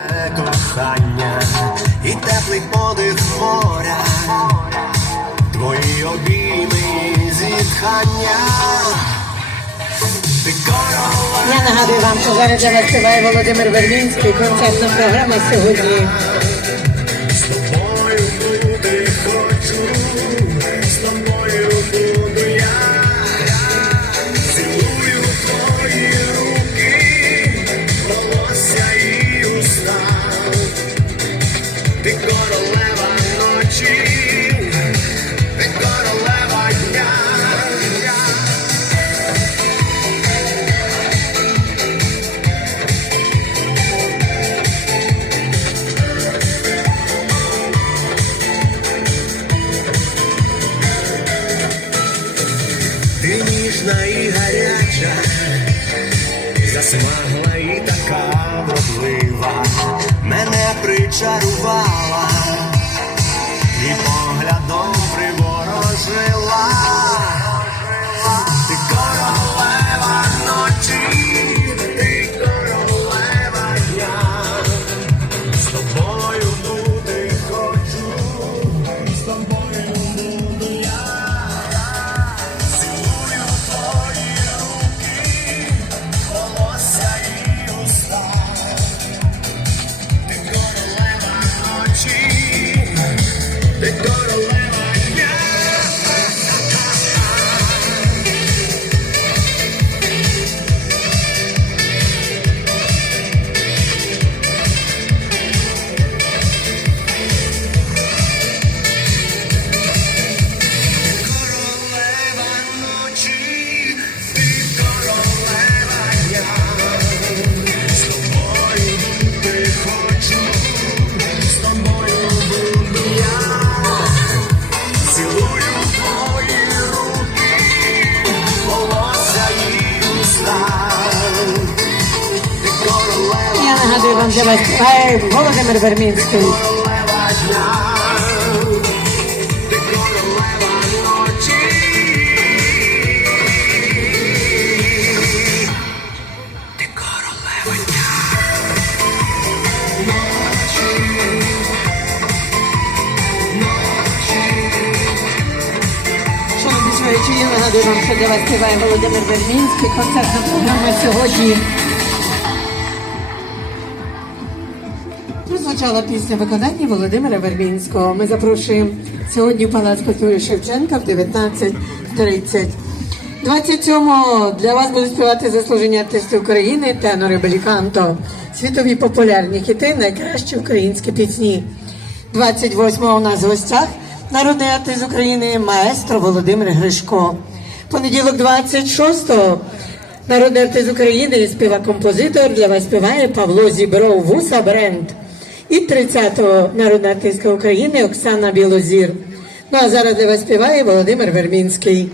кохання і теплий подих моря, твої обійми і зітхання. Я нагадую вам, що зараз для вас співає Володимир Верлінський. Концертна програма сьогодні. З тобою бути ніжна і гаряча, засмагла і така вродлива, мене причарувала. І дня. Шановні слухачі, я нагадую вам, що для вас співає Володимир Вермінський. Концертна програма сьогодні. Прозвучала пісня виконання Володимира Вермінського. Ми запрошуємо сьогодні Палац культури Шевченка в 19.30. 27-го для вас будуть співати заслужені артисти України, тенори Беліканто, світові популярні хіти, найкращі українські пісні. 28-го у нас в гостях народний артист України маестро Володимир Гришко. Понеділок 26-го народний артист України і співак-композитор для вас співає Павло Зібров Вуса Бренд. І 30-го народна артистка України Оксана Білозір. Ну а зараз для вас співає Володимир Вермінський.